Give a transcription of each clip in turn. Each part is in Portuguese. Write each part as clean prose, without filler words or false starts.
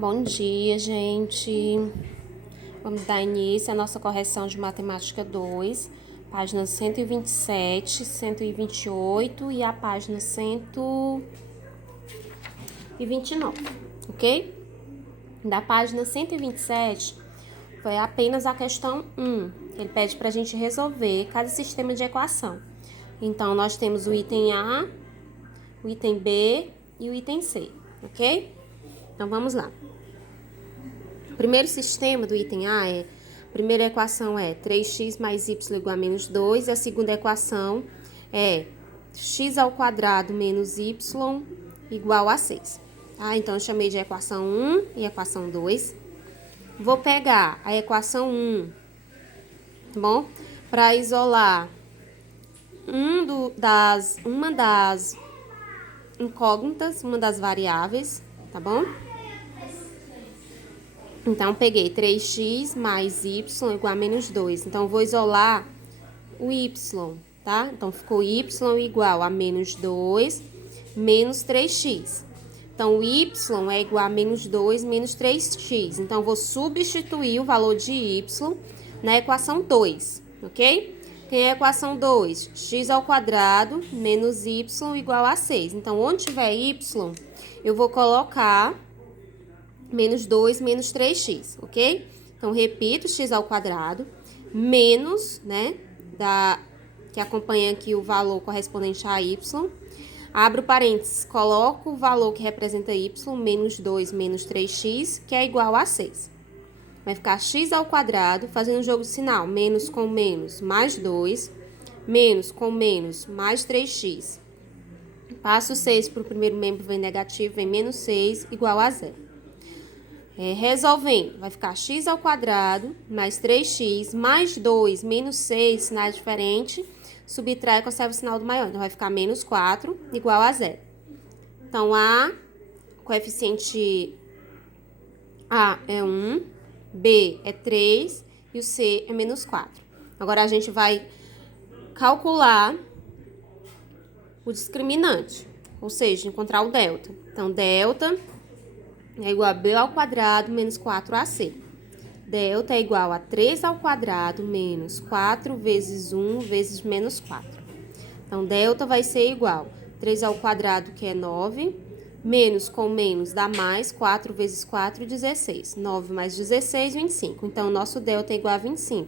Bom dia, gente. Vamos dar início à nossa correção de matemática 2, páginas 127, 128 e a página 129, ok? Da página 127 foi apenas a questão 1. Ele pede para a gente resolver cada sistema de equação. Então, nós temos o item A, o item B e o item C, ok? Então, vamos lá. O primeiro sistema do item A a primeira equação é 3x mais y igual a menos 2, e a segunda equação é x ao quadrado menos y igual a 6. Tá? Então, eu chamei de equação 1 e equação 2. Vou pegar a equação 1, tá bom? Para isolar uma das incógnitas, uma das variáveis, tá bom? Então, peguei 3x mais y igual a menos 2. Então, vou isolar o y, tá? Então, ficou y igual a menos 2 menos 3x. Então, o y é igual a menos 2 menos 3x. Então, vou substituir o valor de y na equação 2, ok? Tem a equação 2, x ao quadrado menos y igual a 6. Então, onde tiver y, eu vou colocar menos 2 menos 3x, ok? Então, repito, x ao quadrado, menos, né, que acompanha aqui o valor correspondente a y. Abro parênteses, coloco o valor que representa y, menos 2 menos 3x, que é igual a 6. Vai ficar x ao quadrado, fazendo o jogo de sinal, menos com menos, mais 2, menos com menos, mais 3x. Passo 6 para o primeiro membro, vem negativo, vem menos 6, igual a 0. Resolvendo, vai ficar x ao quadrado mais 3x mais 2 menos 6, sinal diferente, subtrai e conserva o sinal do maior. Então, vai ficar menos 4 igual a 0. Então, coeficiente A é 1, B é 3 e o C é menos 4. Agora, a gente vai calcular o discriminante, ou seja, encontrar o delta. Então, delta é igual a b ao quadrado menos 4ac. Delta é igual a 3 ao quadrado menos 4 vezes 1 vezes menos 4. Então, delta vai ser igual a 3 ao quadrado, que é 9, menos com menos dá mais, 4 vezes 4, 16. 9 mais 16, 25. Então, o nosso delta é igual a 25.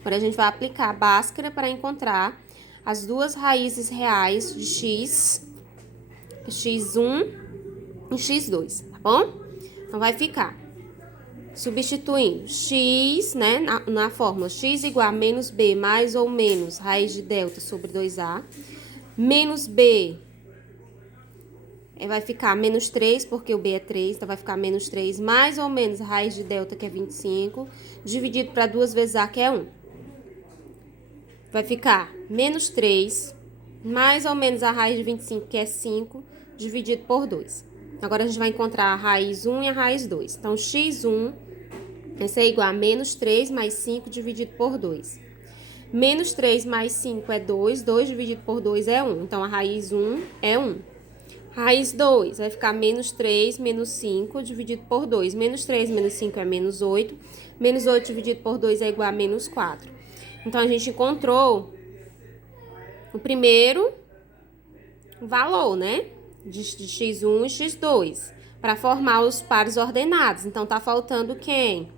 Agora, a gente vai aplicar a Bhaskara para encontrar as duas raízes reais de x, x1 e x2, tá bom? Então, vai ficar substituindo x, né, na fórmula x igual a menos b mais ou menos raiz de delta sobre 2a, menos b vai ficar menos 3, porque o b é 3, então vai ficar menos 3, mais ou menos raiz de delta, que é 25, dividido para 2 vezes a, que é 1. Vai ficar menos 3, mais ou menos a raiz de 25, que é 5, dividido por 2. Agora, a gente vai encontrar a raiz 1 e a raiz 2. Então, x1 vai ser igual a menos 3 mais 5 dividido por 2. Menos 3 mais 5 é 2, 2 dividido por 2 é 1. Então, a raiz 1 é 1. Raiz 2 vai ficar menos 3 menos 5 dividido por 2. Menos 3 menos 5 é menos 8. Menos 8 dividido por 2 é igual a menos 4. Então, a gente encontrou o primeiro valor, né? De x1 e x2, para formar os pares ordenados. Então, tá faltando quem?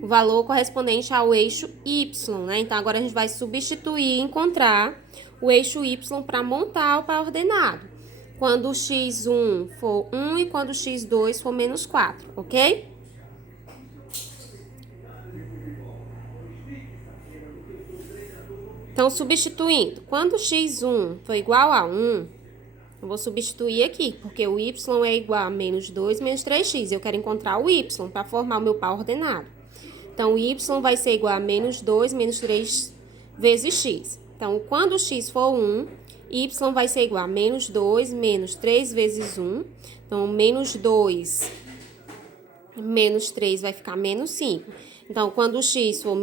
O valor correspondente ao eixo y, né? Então, agora a gente vai substituir e encontrar o eixo y para montar o par ordenado. Quando o x1 for 1 e quando o x2 for menos 4, ok? Então, substituindo, quando o x1 for igual a 1, eu vou substituir aqui, porque o y é igual a menos 2 menos 3x. Eu quero encontrar o y para formar o meu par ordenado. Então, o y vai ser igual a menos 2 menos 3 vezes x. Então, quando o x for 1, y vai ser igual a menos 2 menos 3 vezes 1. Então, menos 2 menos 3 vai ficar menos 5. Então, quando o x for 1,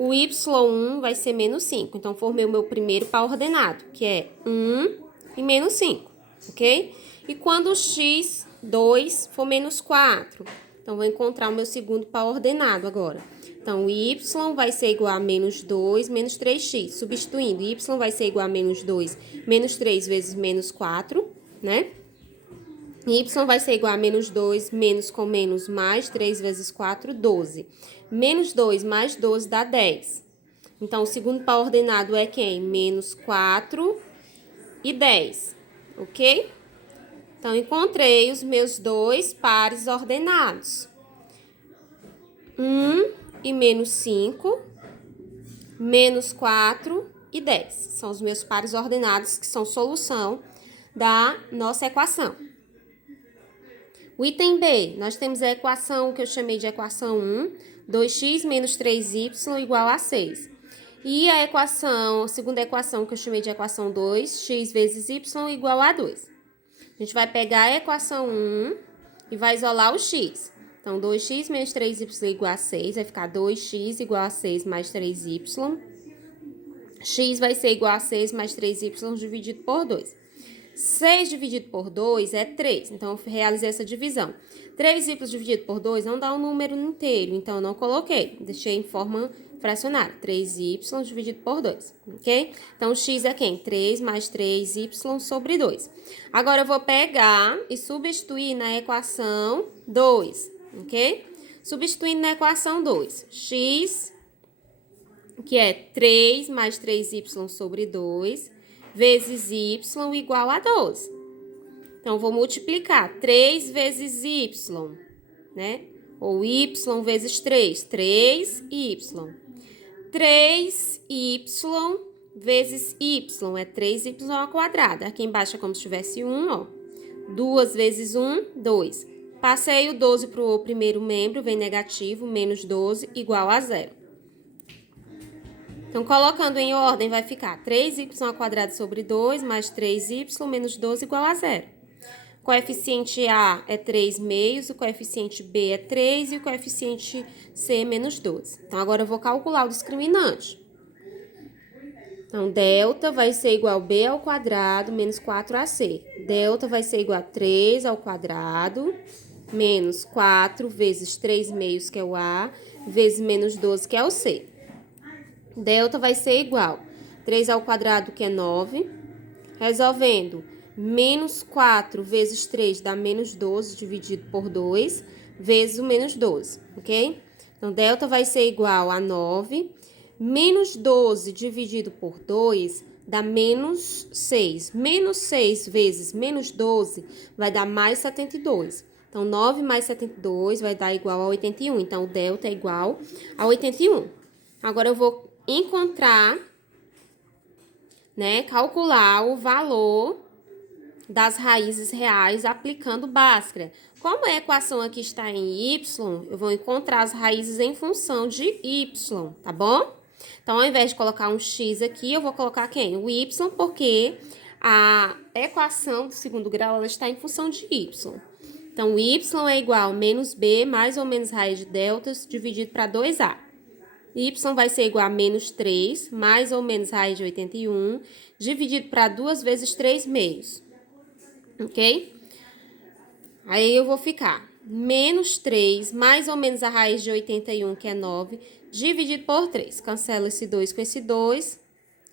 o y1 vai ser menos 5. Então, formei o meu primeiro par ordenado, que é 1 e menos 5, ok? E quando o x2 for menos 4, então, vou encontrar o meu segundo par ordenado agora. Então, y vai ser igual a menos 2, menos 3x. Substituindo, y vai ser igual a menos 2, menos 3 vezes menos 4, né? Y vai ser igual a menos 2, menos com menos mais, 3 vezes 4, 12. Menos 2 mais 12 dá 10. Então, o segundo par ordenado é quem? Menos 4 e 10, ok? Então, encontrei os meus dois pares ordenados. 1 e menos 5, menos 4 e 10. São os meus pares ordenados, que são solução da nossa equação. O item B, nós temos a equação que eu chamei de equação 1, 2x menos 3y igual a 6. E a segunda equação que eu chamei de equação 2, x vezes y igual a 2. A gente vai pegar a equação 1 e vai isolar o x. Então, 2x menos 3y igual a 6, vai ficar 2x igual a 6 mais 3y. X vai ser igual a 6 mais 3y dividido por 2. 6 dividido por 2 é 3, então eu realizei essa divisão. 3y dividido por 2 não dá um número inteiro, então eu não coloquei. Deixei em forma fracionária. 3y dividido por 2, ok? Então, x é quem? 3 mais 3y sobre 2. Agora, eu vou pegar e substituir na equação 2, ok? Substituindo na equação 2, x, que é 3 mais 3y sobre 2, vezes y igual a 12. Então, vou multiplicar 3 vezes y, né? Ou y vezes 3, 3y. 3y vezes y é 3y ao quadrado. Aqui embaixo é como se tivesse 1, ó. 2 vezes 1, 2. Passei o 12 para o primeiro membro, vem negativo, menos 12 igual a 0. Então, colocando em ordem, vai ficar 3y ao quadrado sobre 2 mais 3y menos 12 igual a 0. O coeficiente A é 3 meios, o coeficiente B é 3 e o coeficiente C é menos 12. Então, agora eu vou calcular o discriminante. Então, delta vai ser igual a B ao quadrado menos 4AC. Delta vai ser igual a 3 ao quadrado menos 4 vezes 3 meios, que é o A, vezes menos 12, que é o C. Delta vai ser igual a 3 ao quadrado, que é 9. Resolvendo, menos 4 vezes 3 dá menos 12, dividido por 2, vezes o menos 12, ok? Então, delta vai ser igual a 9. Menos 12 dividido por 2 dá menos 6. Menos 6 vezes menos 12 vai dar mais 72. Então, 9 mais 72 vai dar igual a 81. Então, o delta é igual a 81. Agora, eu vou encontrar, né, calcular o valor das raízes reais aplicando Bhaskara. Como a equação aqui está em y, eu vou encontrar as raízes em função de y, tá bom? Então, ao invés de colocar um x aqui, eu vou colocar quem? O y, porque a equação do segundo grau ela está em função de y. Então, y é igual a menos b mais ou menos raiz de delta dividido para 2a. Y vai ser igual a menos 3, mais ou menos raiz de 81, dividido para 2 vezes 3 meios. Ok? Aí eu vou ficar menos 3, mais ou menos a raiz de 81, que é 9, dividido por 3. Cancela esse 2 com esse 2,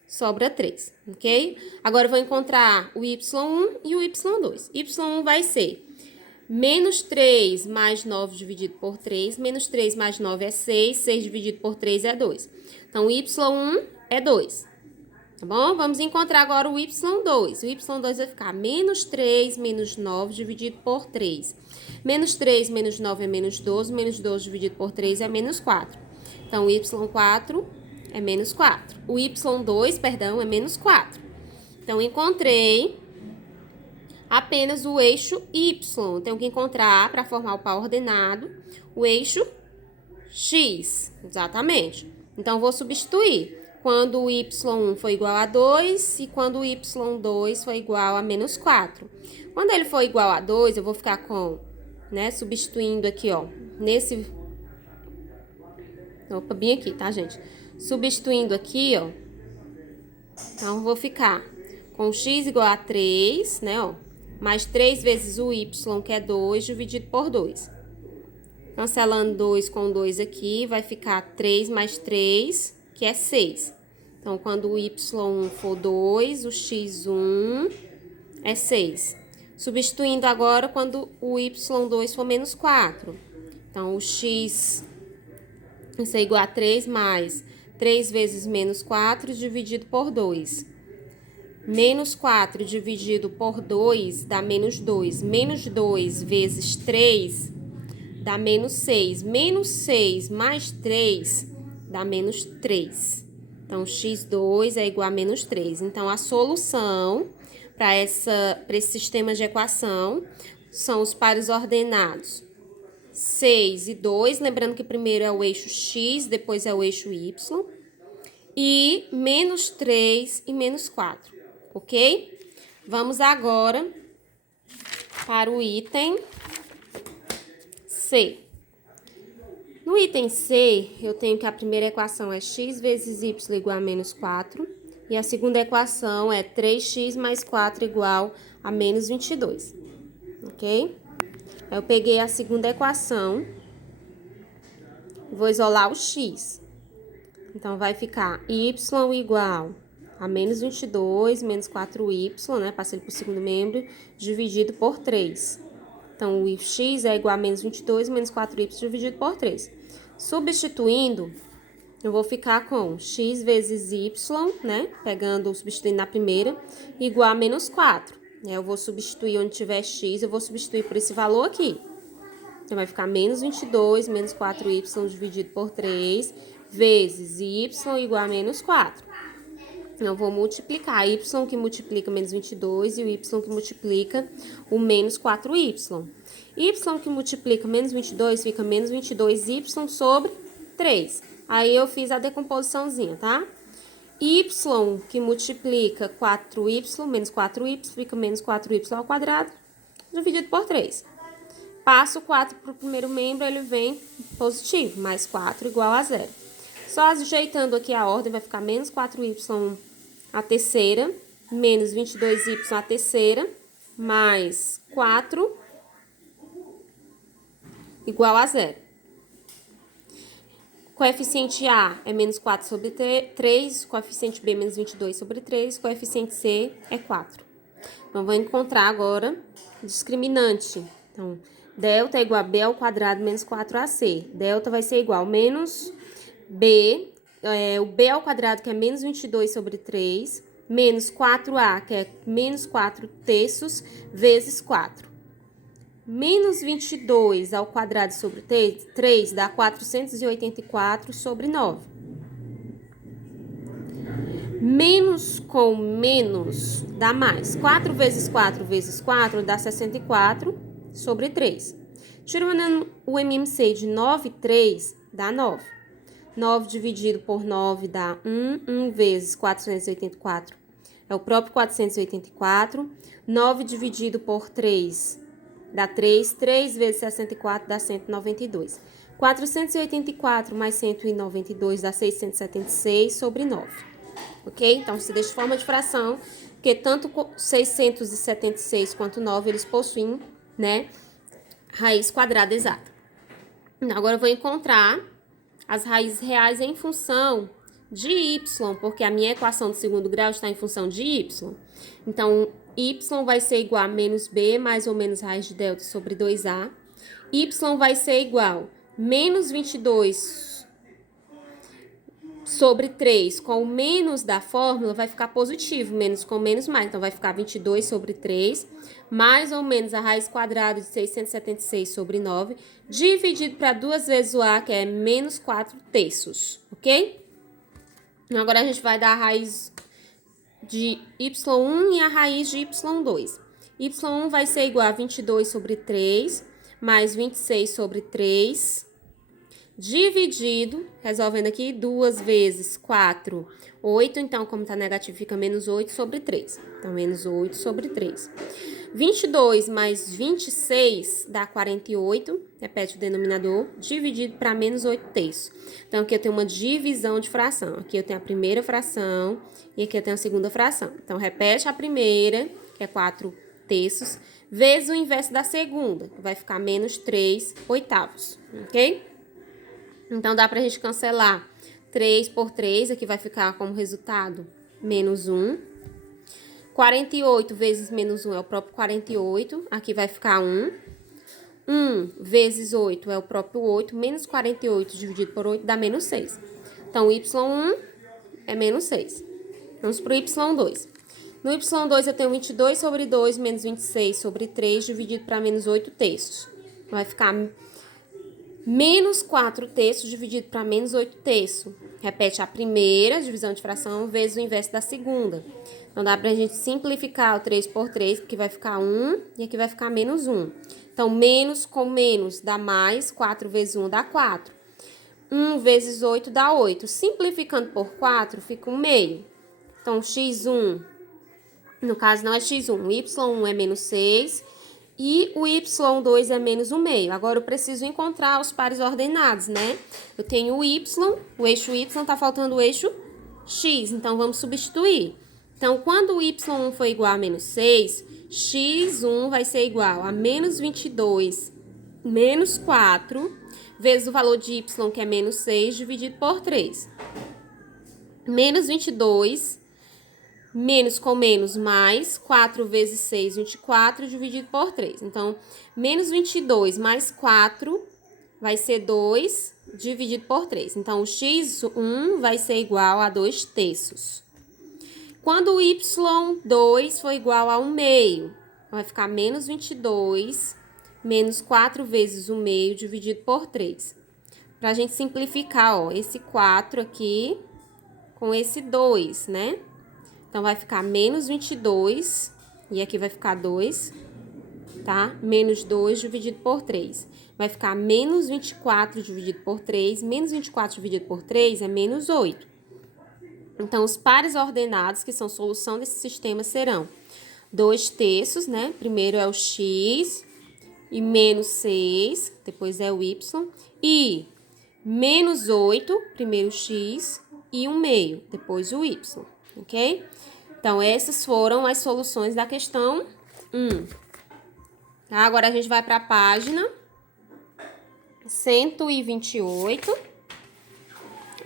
sobra 3, ok? Agora eu vou encontrar o y1 e o y2. Y1 vai ser menos 3 mais 9 dividido por 3. Menos 3 mais 9 é 6. 6 dividido por 3 é 2. Então, o y1 é 2. Tá bom? Vamos encontrar agora o y2. O y2 vai ficar menos 3 menos 9 dividido por 3. Menos 3 menos 9 é menos 12. Menos 12 dividido por 3 é menos 4. Então, o y4 é menos 4. O y2, perdão, é menos 4. Então, encontrei apenas o eixo y. Tenho que encontrar, para formar o par ordenado, o eixo x. Exatamente. Então, vou substituir. Quando o y1 for igual a 2 e quando o y2 for igual a menos 4. Quando ele for igual a 2, eu vou ficar com, né, substituindo aqui, ó, nesse... Opa, bem aqui, tá, gente? Substituindo aqui, ó. Então, vou ficar com x igual a 3, né, ó. mais 3 vezes o y, que é 2, dividido por 2. Cancelando 2 com 2 aqui, vai ficar 3 mais 3, que é 6. Então, quando o y1 for 2, o x1 é 6. Substituindo agora quando o y2 for menos 4. Então, o x vai ser igual a 3 mais 3 vezes menos 4 dividido por 2. Menos 4 dividido por 2 dá menos 2. Menos 2 vezes 3 dá menos 6. Menos 6 mais 3 dá menos 3. Então, x2 é igual a menos 3. Então, a solução para esse sistema de equação são os pares ordenados 6 e 2. Lembrando que primeiro é o eixo x, depois é o eixo y. E menos 3 e menos 4, ok? Vamos agora para o item C. No item C, eu tenho que a primeira equação é x vezes y igual a menos 4. E a segunda equação é 3x mais 4 igual a menos 22. Ok? Eu peguei a segunda equação e vou isolar o x. Então, vai ficar y igual a menos 22 menos 4y, né? Passei para o segundo membro, dividido por 3. Então, o x é igual a menos 22 menos 4y dividido por 3. Substituindo, eu vou ficar com x vezes y, né? Substituindo na primeira, igual a menos 4. Eu vou substituir onde tiver x, eu vou substituir por esse valor aqui. Então, vai ficar menos 22 menos 4y dividido por 3, vezes y igual a menos 4. Eu vou multiplicar y que multiplica menos 22 e o y que multiplica o menos 4y. Y que multiplica menos 22 fica menos 22y sobre 3. Aí eu fiz a decomposiçãozinha, tá? Y que multiplica 4y menos 4y fica menos 4y ao quadrado dividido por 3. Passo 4 para o primeiro membro, ele vem positivo, mais 4 igual a 0. Só ajeitando aqui a ordem, vai ficar menos 4y a terceira, menos 22y a terceira, mais 4 igual a 0. Coeficiente A é menos 4 sobre 3, coeficiente B menos 22 sobre 3, coeficiente C é 4. Então, vou encontrar agora discriminante. Então, delta é igual a B ao quadrado menos 4AC. Delta vai ser igual a menos B, o B ao quadrado, que é menos 22 sobre 3, menos 4A, que é menos 4 terços, vezes 4. Menos 22 ao quadrado sobre 3 dá 484 sobre 9. Menos com menos dá mais. 4 vezes 4 vezes 4 dá 64 sobre 3. Tirando o MMC de 9 e 3 dá 9. 9 dividido por 9 dá 1. 1 vezes 484 é o próprio 484. 9 dividido por 3 dá 3. 3 vezes 64 dá 192. 484 mais 192 dá 676 sobre 9. Ok? Então, se deixa forma de fração, porque tanto 676 quanto 9, eles possuem, né, raiz quadrada exata. Agora, eu vou encontrar as raízes reais em função de y, porque a minha equação de segundo grau está em função de y. Então, y vai ser igual a menos b mais ou menos raiz de delta sobre 2a. Y vai ser igual a menos 22 sobre 3 com o menos da fórmula vai ficar positivo, menos com menos mais. Então, vai ficar 22 sobre 3, mais ou menos a raiz quadrada de 676 sobre 9, dividido para 2 vezes o a, que é menos 4 terços, ok? Agora, a gente vai dar a raiz de y1 e a raiz de y2. y1 vai ser igual a 22 sobre 3, mais 26 sobre 3, dividido, resolvendo aqui, 2 vezes 4, 8. Então, como está negativo, fica menos 8 sobre 3. Então, menos 8 sobre 3. 22 mais 26 dá 48. Repete o denominador, dividido para menos 8 terços. Então, aqui eu tenho uma divisão de fração. Aqui eu tenho a primeira fração e aqui eu tenho a segunda fração. Então, repete a primeira, que é 4 terços, vezes o inverso da segunda, que vai ficar menos 3 oitavos, ok? Então, dá pra gente cancelar 3 por 3, aqui vai ficar como resultado menos 1. 48 vezes menos 1 é o próprio 48, aqui vai ficar 1. 1 vezes 8 é o próprio 8, menos 48 dividido por 8 dá menos 6. Então, y1 é menos 6. Vamos para o y2. No y2 eu tenho 22 sobre 2 menos 26 sobre 3 dividido para menos 8 terços. Vai ficar menos 4 terços dividido para menos 8 terços. Repete a primeira divisão de fração vezes o inverso da segunda. Então, dá pra gente simplificar o 3 por 3, porque vai ficar 1 e aqui vai ficar menos 1. Então, menos com menos dá mais, 4 vezes 1 dá 4. 1 vezes 8 dá 8. Simplificando por 4, fica 1 meio. Então, x1, no caso não é x1, o y1 é menos 6 e o y2 é menos 1 meio. Agora, eu preciso encontrar os pares ordenados, né? Eu tenho o eixo y, tá faltando o eixo x, então vamos substituir. Então, quando o y1 for igual a menos 6, x1 vai ser igual a menos 22 menos 4, vezes o valor de y, que é menos 6, dividido por 3. Menos 22, menos com menos, mais 4 vezes 6, 24, dividido por 3. Então, menos 22 mais 4 vai ser 2, dividido por 3. Então, o x1 vai ser igual a 2 terços. Quando o y2 for igual a 1 meio, vai ficar menos 22, menos 4 vezes 1 meio, dividido por 3. Pra gente simplificar, ó, esse 4 aqui com esse 2, né? Então, vai ficar menos 22, e aqui vai ficar 2, tá? Menos 2 dividido por 3. Vai ficar menos 24 dividido por 3, menos 24 dividido por 3 é menos 8. Então, os pares ordenados, que são solução desse sistema, serão 2 terços, né? Primeiro é o x, e menos 6, depois é o y, e menos 8, primeiro o x, e 1 meio, depois o y, ok? Então, essas foram as soluções da questão 1. Tá? Agora, a gente vai para a página 128,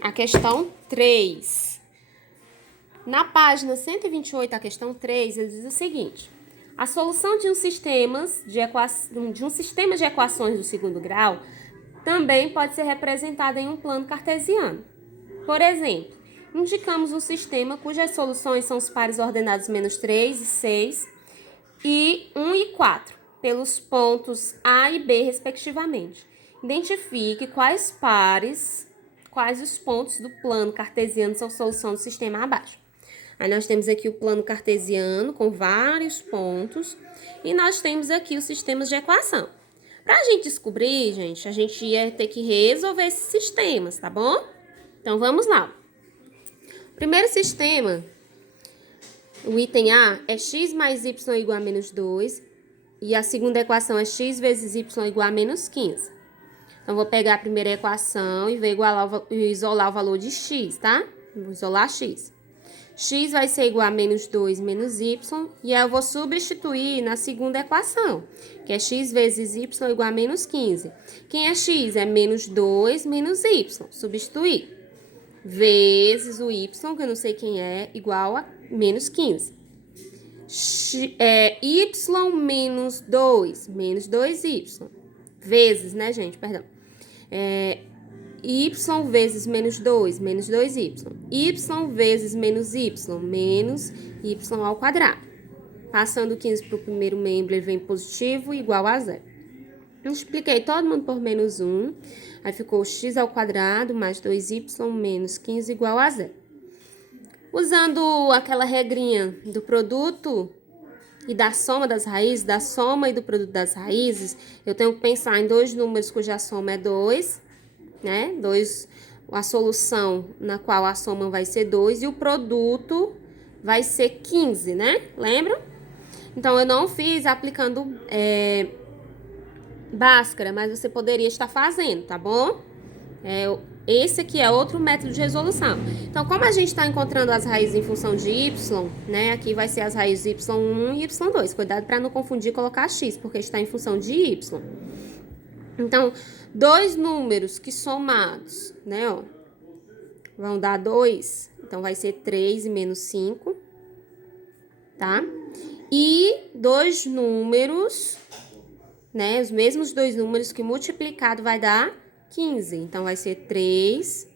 a questão 3. Na página 128, a questão 3, ele diz o seguinte: a solução de um sistema de equações do segundo grau também pode ser representada em um plano cartesiano. Por exemplo, indicamos um sistema cujas soluções são os pares ordenados menos 3 e 6 e 1 e 4, pelos pontos A e B, respectivamente. Identifique quais os pontos do plano cartesiano são solução do sistema abaixo. Aí nós temos aqui o plano cartesiano com vários pontos e nós temos aqui os sistemas de equação. Para a gente descobrir, gente, a gente ia ter que resolver esses sistemas, tá bom? Então, vamos lá. O primeiro sistema, o item A, é x mais y igual a menos 2 e a segunda equação é x vezes y igual a menos 15. Então, vou pegar a primeira equação e vou isolar o valor de x, tá? Vou isolar x. X vai ser igual a menos 2 menos y, e aí eu vou substituir na segunda equação, que é x vezes y igual a menos 15. Quem é x? É menos 2 menos y, substituir. Vezes o y, que eu não sei quem é, igual a menos 15. Y menos 2y, vezes, né, gente? Perdão. Y vezes menos 2, menos 2y. Y vezes menos y, menos y ao quadrado. Passando o 15 para o primeiro membro, ele vem positivo, igual a 0. Multipliquei todo mundo por menos 1. Aí ficou x ao quadrado mais 2y menos 15 igual a 0. Usando aquela regrinha do produto e da soma das raízes, da soma e do produto das raízes, eu tenho que pensar em dois números cuja soma é 2, né? 2, a solução na qual a soma vai ser 2 e o produto vai ser 15, né? Lembram? Então, eu não fiz aplicando Bhaskara, mas você poderia estar fazendo, tá bom? esse aqui é outro método de resolução. Então, como a gente está encontrando as raízes em função de y, né? Aqui vai ser as raízes y1 e y2. Cuidado para não confundir e colocar x, porque está em função de y. Então, dois números que somados, né, ó, vão dar 2. Então, vai ser 3 e menos 5, tá? E dois números, né, os mesmos dois números que multiplicado vai dar 15. Então, vai ser 3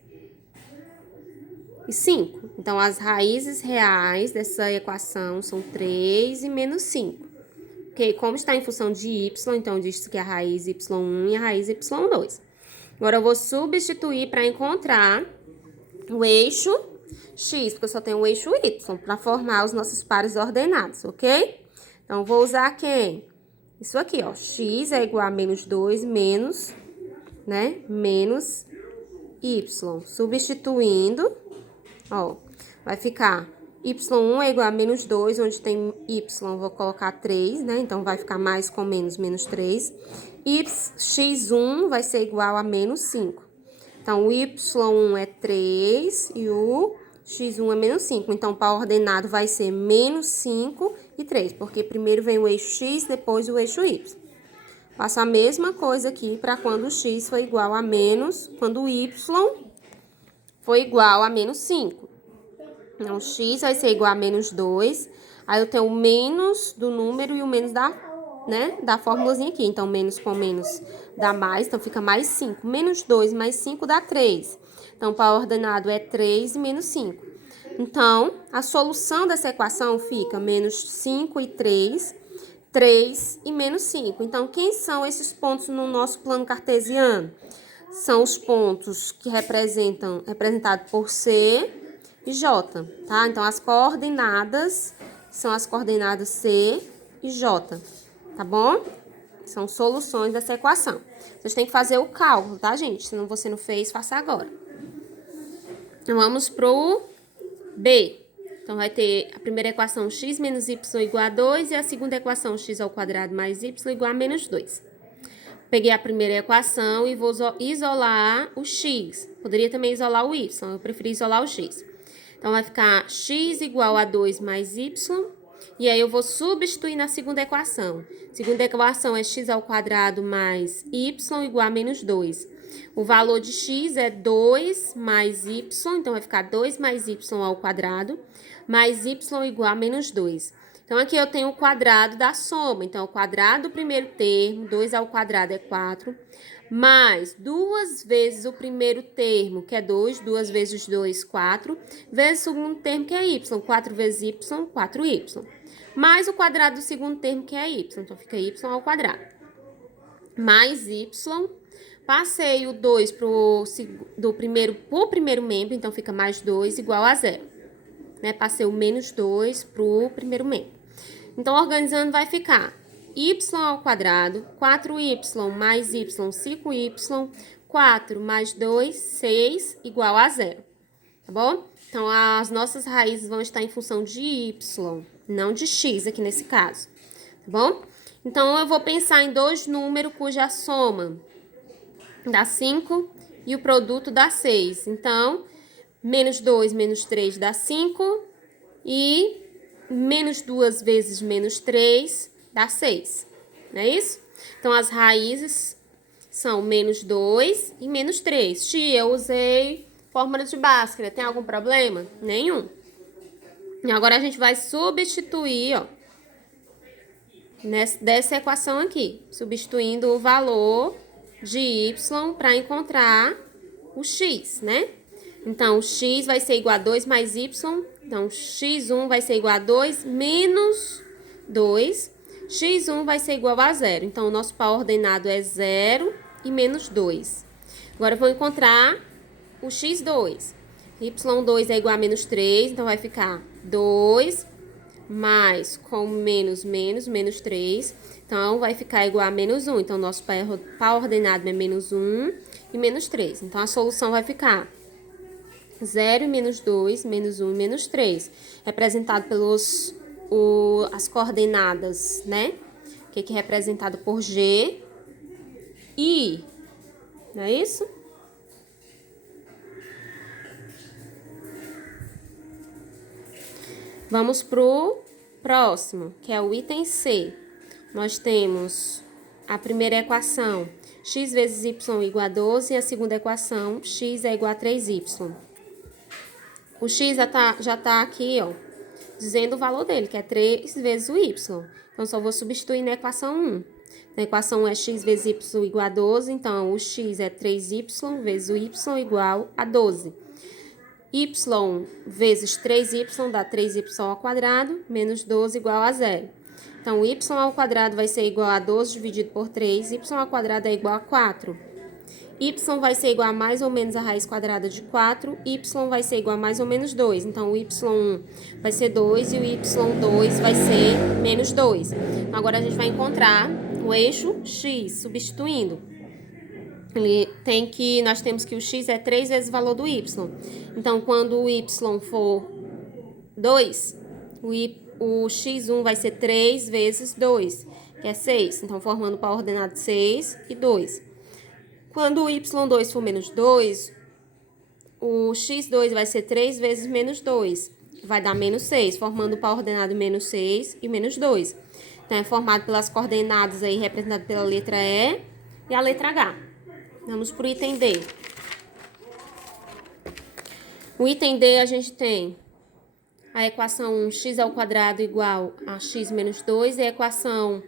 e 5. Então, as raízes reais dessa equação são 3 e menos 5. Ok? Como está em função de y, então diz que a raiz y1 e a raiz y2. Agora, eu vou substituir para encontrar o eixo x, porque eu só tenho o eixo y, para formar os nossos pares ordenados, ok? Então, vou usar quem? Isso aqui, ó. X é igual a menos 2 menos, né? Menos y. Substituindo, ó, vai ficar y1 é igual a menos 2, onde tem y, vou colocar 3, né? Então, vai ficar mais com menos, menos 3. X1 vai ser igual a menos 5. Então, o y1 é 3 e o x1 é menos 5. Então, para ordenado vai ser menos 5 e 3, porque primeiro vem o eixo x, depois o eixo y. Faço a mesma coisa aqui para quando o x for igual a menos, quando o y for igual a menos 5. Então, x vai ser igual a menos 2. Aí, eu tenho o menos do número e o menos da fórmulazinha aqui. Então, menos com menos dá mais. Então, fica mais 5. Menos 2 mais 5 dá 3. Então, para ordenado é 3 e menos 5. Então, a solução dessa equação fica menos 5 e 3, 3 e menos 5. Então, quem são esses pontos no nosso plano cartesiano? São os pontos que representados por C e J, tá? Então, as coordenadas são as coordenadas C e J, tá bom? São soluções dessa equação. Vocês têm que fazer o cálculo, tá, gente? Se você não fez, faça agora. Então, vamos pro B. Então, vai ter a primeira equação x menos y igual a 2 e a segunda equação x ao quadrado mais y igual a menos 2. Peguei a primeira equação e vou isolar o x. Poderia também isolar o y, eu preferi isolar o x. Então, vai ficar x igual a 2 mais y, e aí eu vou substituir na segunda equação. Segunda equação é x ao quadrado mais y igual a menos 2. O valor de x é 2 mais y, então vai ficar 2 mais y ao quadrado, mais y igual a menos 2. Então, aqui eu tenho o quadrado da soma. Então, o quadrado do primeiro termo, 2 ao quadrado é 4, mais 2 vezes o primeiro termo, que é 2, 2 vezes 2, 4, vezes o segundo termo, que é y, 4 vezes y, 4y. Mais o quadrado do segundo termo, que é y, então fica y ao quadrado. Mais y, passei o 2 pro primeiro membro, então fica mais 2 igual a 0. Né? Passei o menos 2 pro primeiro membro. Então, organizando, vai ficar y ao quadrado, 4y mais y, 5y, 4 mais 2, 6, igual a 0. Tá bom? Então, as nossas raízes vão estar em função de y, não de x aqui nesse caso. Tá bom? Então, eu vou pensar em dois números cuja soma dá 5 e o produto dá 6. Então, menos 2 menos 3 dá 5 e menos 2 vezes menos 3 dá 6. Não é isso? Então, as raízes são menos 2 e menos 3. Tia, eu usei fórmula de Bhaskara. Tem algum problema? Nenhum. E agora, a gente vai substituir, ó, dessa equação aqui. Substituindo o valor de y para encontrar o x, né? Então, x vai ser igual a 2 mais y. Então, x1 vai ser igual a 2 menos 2. X1 vai ser igual a 0. Então, o nosso par ordenado é 0 e menos 2. Agora, eu vou encontrar o x2. y2 é igual a menos 3. Então, vai ficar 2 mais com menos, menos 3. Então, vai ficar igual a menos 1. Então, nosso par ordenado é menos 1 e menos 3. Então, a solução vai ficar 0 e menos 2, menos 1 e menos 3. Representado pelas as coordenadas, né? Que é representado por G e I. Não é isso? Vamos pro próximo, que é o item C. Nós temos a primeira equação, x vezes y igual a 12, e a segunda equação, x é igual a 3y. O x já tá aqui, ó, dizendo o valor dele, que é 3 vezes o y. Então, só vou substituir na equação 1. Na equação 1 é x vezes y igual a 12, então o x é 3y vezes o y igual a 12. Y vezes 3y dá 3y ao quadrado, menos 12 igual a 0. Então, y ao quadrado vai ser igual a 12 dividido por 3, y ao quadrado é igual a 4. Y vai ser igual a mais ou menos a raiz quadrada de 4, y vai ser igual a mais ou menos 2. Então, o y1 vai ser 2 e o y2 vai ser menos 2. Então, agora a gente vai encontrar o eixo x, substituindo. Nós temos que o x é 3 vezes o valor do y. Então, quando o y for 2, o x1 vai ser 3 vezes 2, que é 6. Então, formando o par ordenado 6 e 2. Quando o y2 for menos 2, o x2 vai ser 3 vezes menos 2, que vai dar menos 6, formando o par ordenado menos 6 e menos 2. Então, é formado pelas coordenadas aí, representado pela letra E e a letra H. Vamos para o item D. O item D a gente tem a equação x ao quadrado igual a x menos 2 e a equação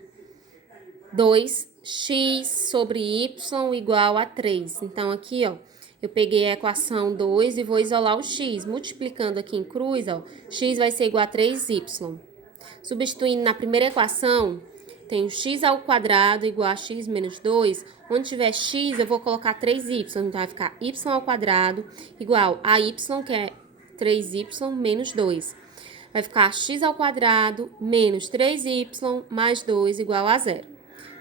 2x sobre y igual a 3. Então, aqui, ó, eu peguei a equação 2 e vou isolar o x. Multiplicando aqui em cruz, ó, x vai ser igual a 3y. Substituindo na primeira equação, tenho x ao quadrado igual a x menos 2. Onde tiver x, eu vou colocar 3y. Então, vai ficar y ao quadrado igual a y, que é 3y menos 2. Vai ficar x ao quadrado menos 3y mais 2 igual a 0.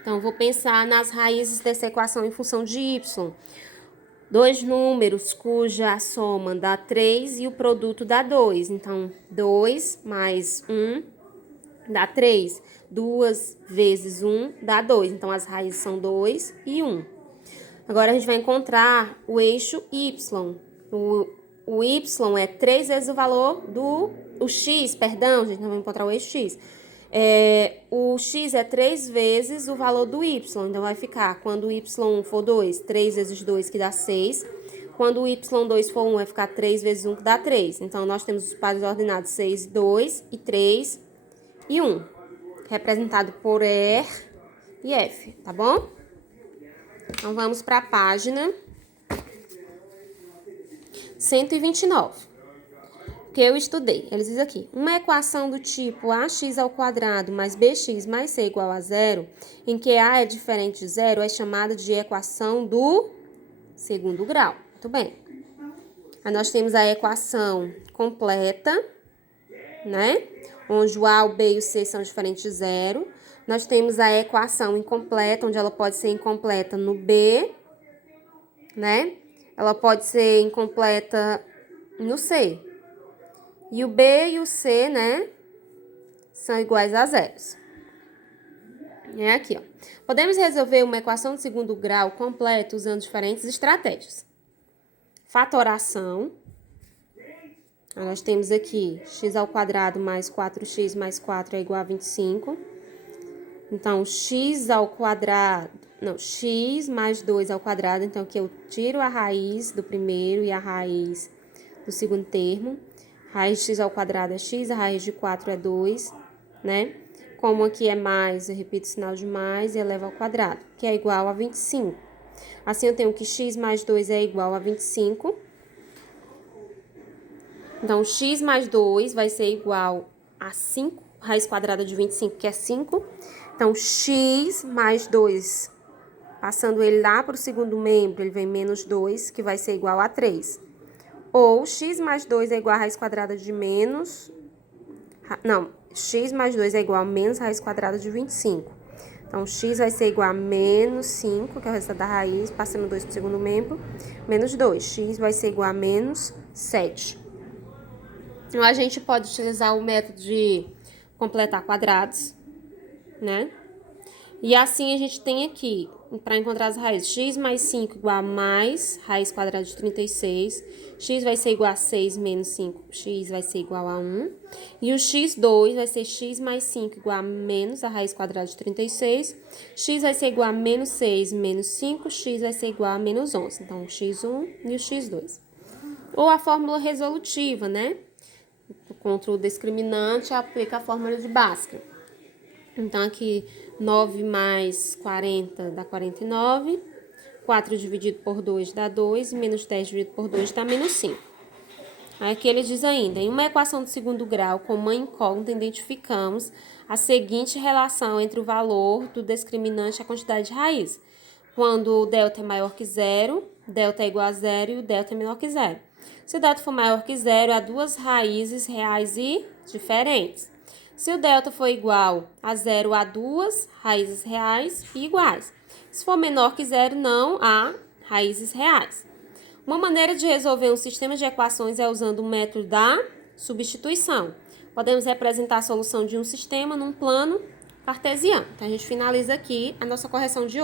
Então, vou pensar nas raízes dessa equação em função de y. Dois números cuja soma dá 3 e o produto dá 2. Então, 2 mais 1 dá 3. 2 vezes 1 dá 2. Então, as raízes são 2 e 1. Agora, a gente vai encontrar o eixo y. O y é 3 vezes o valor do... O x, perdão, gente, não vamos encontrar o eixo x. O x é 3 vezes o valor do y. Então, vai ficar, quando o y1 for 2, 3 vezes 2, que dá 6. Quando o y2 for 1, vai ficar 3 vezes 1, que dá 3. Então, nós temos os pares ordenados 6, 2, e 3 e 1. Representado por E e F, tá bom? Então, vamos para a página 129, que eu estudei. Eles dizem aqui, uma equação do tipo ax ao quadrado mais bx mais c igual a 0, em que a é diferente de 0, é chamada de equação do segundo grau. Muito bem. Aí nós temos a equação completa, né? Onde o a, o b e o c são diferentes de 0. Nós temos a equação incompleta, onde ela pode ser incompleta no b, né? Ela pode ser incompleta no c. E o b e o c, né, são iguais a zeros. É aqui, ó. Podemos resolver uma equação de segundo grau completa usando diferentes estratégias. Fatoração. Nós temos aqui x ao quadrado mais 4x mais 4 é igual a 25. Então, x ao quadrado... Não, x mais 2 ao quadrado. Então, aqui eu tiro a raiz do primeiro e a raiz do segundo termo. Raiz de x ao quadrado é x, a raiz de 4 é 2, né? Como aqui é mais, eu repito o sinal de mais e elevo ao quadrado, que é igual a 25. Assim, eu tenho que x mais 2 é igual a 25. Então, x mais 2 vai ser igual a 5, raiz quadrada de 25, que é 5. Então, x mais 2, passando ele lá para o segundo membro, ele vem menos 2, que vai ser igual a 3. Ou x mais 2 é igual a raiz quadrada de menos... Não, x mais 2 é igual a menos raiz quadrada de 25. Então, x vai ser igual a menos 5, que é o resultado da raiz, passando 2 para o segundo membro, menos 2. X vai ser igual a menos 7. Então, a gente pode utilizar o método de completar quadrados, né? E assim a gente tem aqui, para encontrar as raízes, x mais 5 igual a mais raiz quadrada de 36, x vai ser igual a 6 menos 5, x vai ser igual a 1, e o x2 vai ser x mais 5 igual a menos a raiz quadrada de 36, x vai ser igual a menos 6 menos 5, x vai ser igual a menos 11, então o x1 e o x2. Ou a fórmula resolutiva, né? Contra o discriminante, aplica a fórmula de Bhaskara. Então, aqui, 9 mais 40 dá 49. 4 dividido por 2 dá 2. Menos 10 dividido por 2 dá menos 5. Aí, aqui ele diz ainda, em uma equação de segundo grau com uma incógnita, identificamos a seguinte relação entre o valor do discriminante e a quantidade de raiz. Quando o delta é maior que zero, delta é igual a zero e o delta é menor que zero. Se o delta for maior que zero, há duas raízes reais e diferentes. Se o delta for igual a zero, há duas raízes reais e iguais. Se for menor que zero, não há raízes reais. Uma maneira de resolver um sistema de equações é usando o método da substituição. Podemos representar a solução de um sistema num plano cartesiano. Então, a gente finaliza aqui a nossa correção de hoje.